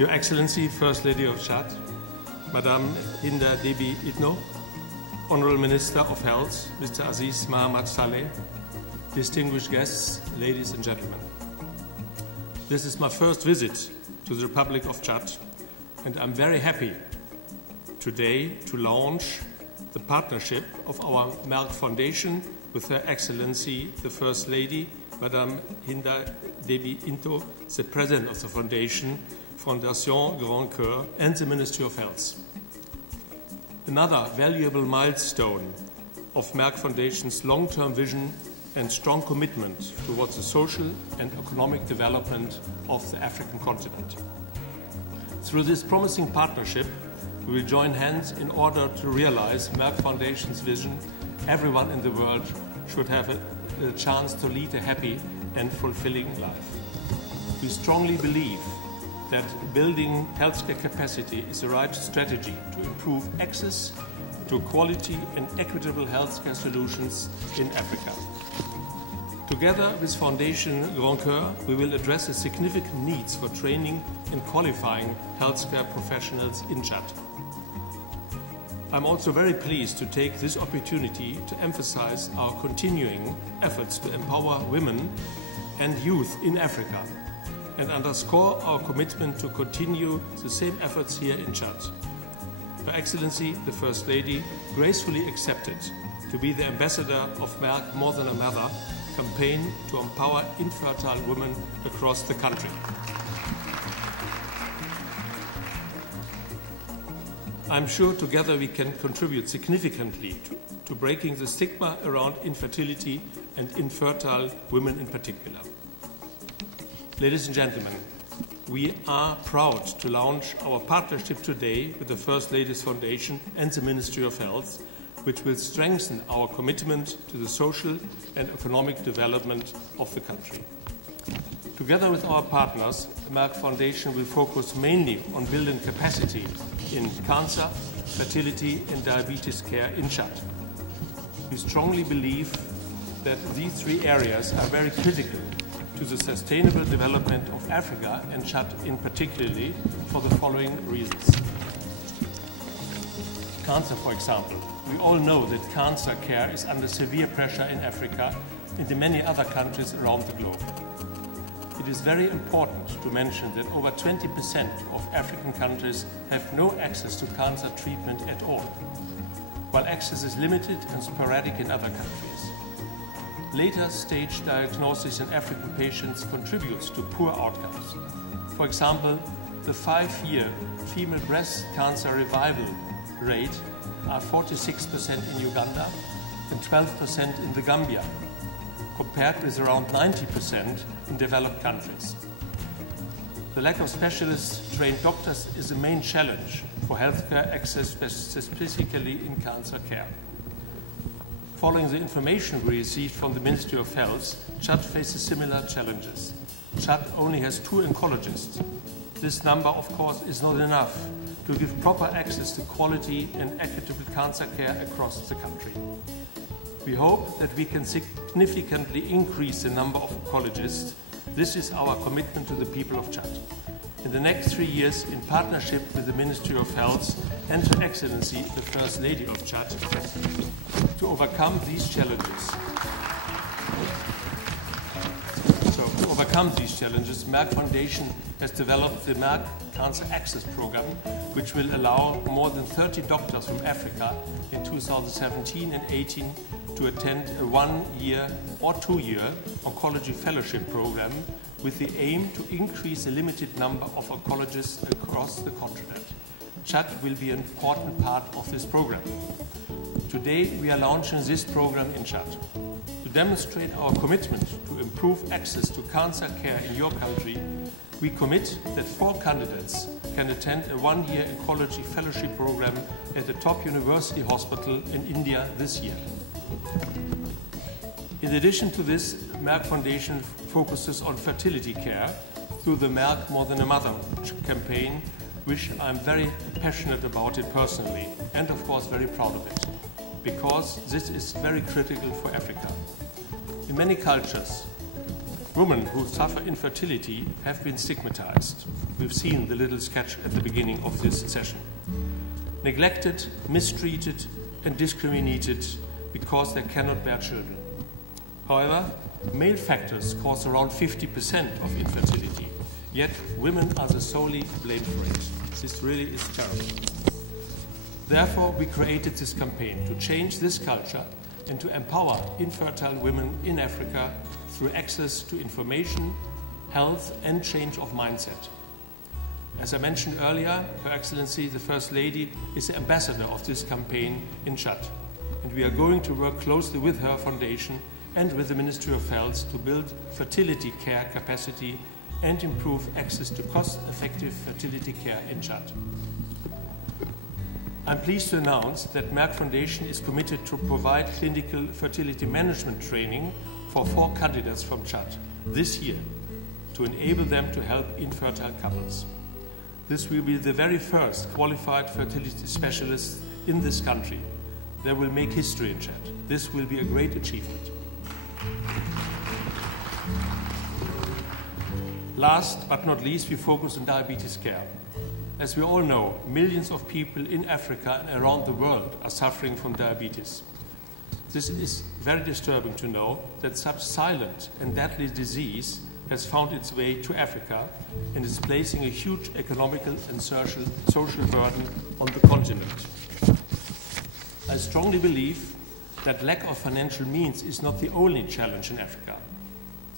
Your Excellency, First Lady of Chad, Madame Hinda Debi Itno, Honorable Minister of Health, Mr. Aziz Mohamed Saleh, distinguished guests, ladies and gentlemen. This is my first visit to the Republic of Chad, and I'm very happy today to launch the partnership of our Merck Foundation with Her Excellency, the First Lady, Madame Hinda Debi Itno, the President of the Foundation, Fondation Grand Coeur, and the Ministry of Health. Another valuable milestone of Merck Foundation's long-term vision and strong commitment towards the social and economic development of the African continent. Through this promising partnership, we will join hands in order to realize Merck Foundation's vision. Everyone in the world should have a chance to lead a happy and fulfilling life. We strongly believe that building healthcare capacity is the right strategy to improve access to quality and equitable healthcare solutions in Africa. Together with Foundation Grand Coeur, we will address the significant needs for training and qualifying healthcare professionals in Chad. I'm also very pleased to take this opportunity to emphasize our continuing efforts to empower women and youth in Africa and underscore our commitment to continue the same efforts here in Chad. Her Excellency, the First Lady, gracefully accepted to be the ambassador of Merck More Than a Mother campaign to empower infertile women across the country. I'm sure together we can contribute significantly to breaking the stigma around infertility and infertile women in particular. Ladies and gentlemen, we are proud to launch our partnership today with the First Lady's Foundation and the Ministry of Health, which will strengthen our commitment to the social and economic development of the country. Together with our partners, the Merck Foundation will focus mainly on building capacity in cancer, fertility and diabetes care in Chad. We strongly believe that these three areas are very critical to the sustainable development of Africa and Chad in particularly for the following reasons. Cancer, for example. We all know that cancer care is under severe pressure in Africa and in many other countries around the globe. It is very important to mention that over 20% of African countries have no access to cancer treatment at all, while access is limited and sporadic in other countries. Later stage diagnosis in African patients contributes to poor outcomes. For example, the 5-year female breast cancer revival rate are 46% in Uganda and 12% in the Gambia, compared with around 90% in developed countries. The lack of specialist-trained doctors is a main challenge for healthcare access, specifically in cancer care. Following the information we received from the Ministry of Health, Chad faces similar challenges. Chad only has 2 oncologists. This number, of course, is not enough to give proper access to quality and equitable cancer care across the country. We hope that we can significantly increase the number of oncologists. This is our commitment to the people of Chad. In the next 3 years, in partnership with the Ministry of Health and Her Excellency, the First Lady of Chad, to overcome these challenges. Merck Foundation has developed the Merck Cancer Access Program, which will allow more than 30 doctors from Africa in 2017 and 18 to attend a 1-year or 2-year oncology fellowship program with the aim to increase the limited number of oncologists across the continent. Chad will be an important part of this program. Today, we are launching this program in Chad. To demonstrate our commitment to improve access to cancer care in your country, we commit that 4 candidates can attend a 1-year oncology fellowship program at the top university hospital in India this year. In addition to this, Merck Foundation focuses on fertility care through the Merck More Than a Mother campaign, which I'm very passionate about it personally and of course very proud of it, because this is very critical for Africa. In many cultures, women who suffer infertility have been stigmatized. We've seen the little sketch at the beginning of this session. Neglected, mistreated, and discriminated because they cannot bear children. However, male factors cause around 50% of infertility, yet women are the solely blamed for it. This really is terrible. Therefore, we created this campaign to change this culture and to empower infertile women in Africa through access to information, health, and change of mindset. As I mentioned earlier, Her Excellency, the First Lady, is the ambassador of this campaign in Chad, and we are going to work closely with her foundation and with the Ministry of Health to build fertility care capacity and improve access to cost-effective fertility care in Chad. I'm pleased to announce that Merck Foundation is committed to provide clinical fertility management training for 4 candidates from Chad this year to enable them to help infertile couples. This will be the very first qualified fertility specialists in this country. They will make history in Chad. This will be a great achievement. Last but not least, we focus on diabetes care. As we all know, millions of people in Africa and around the world are suffering from diabetes. This is very disturbing to know that such silent and deadly disease has found its way to Africa and is placing a huge economical and social burden on the continent. I strongly believe that lack of financial means is not the only challenge in Africa.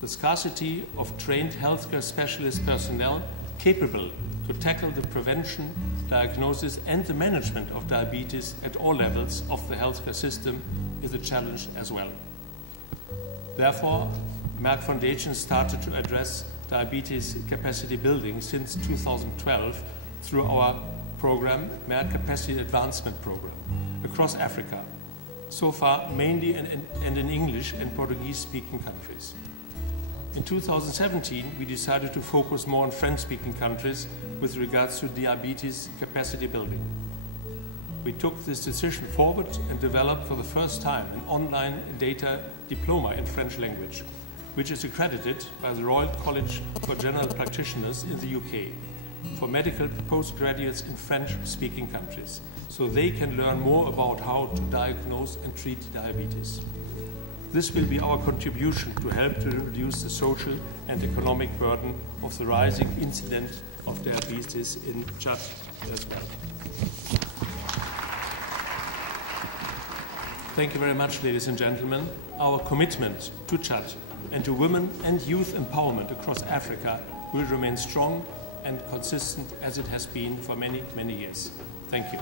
The scarcity of trained healthcare specialist personnel capable to tackle the prevention, diagnosis, and the management of diabetes at all levels of the healthcare system is a challenge as well. Therefore, Merck Foundation started to address diabetes capacity building since 2012 through our program, Merck Capacity Advancement Program, across Africa, so far mainly in English and Portuguese-speaking countries. In 2017, we decided to focus more on French-speaking countries with regards to diabetes capacity building. We took this decision forward and developed for the first time an online data diploma in French language, which is accredited by the Royal College for General Practitioners in the UK for medical postgraduates in French-speaking countries, so they can learn more about how to diagnose and treat diabetes. This will be our contribution to help to reduce the social and economic burden of the rising incidence of diabetes in Chad as well. Thank you very much, ladies and gentlemen. Our commitment to Chad and to women and youth empowerment across Africa will remain strong and consistent as it has been for many, many years. Thank you.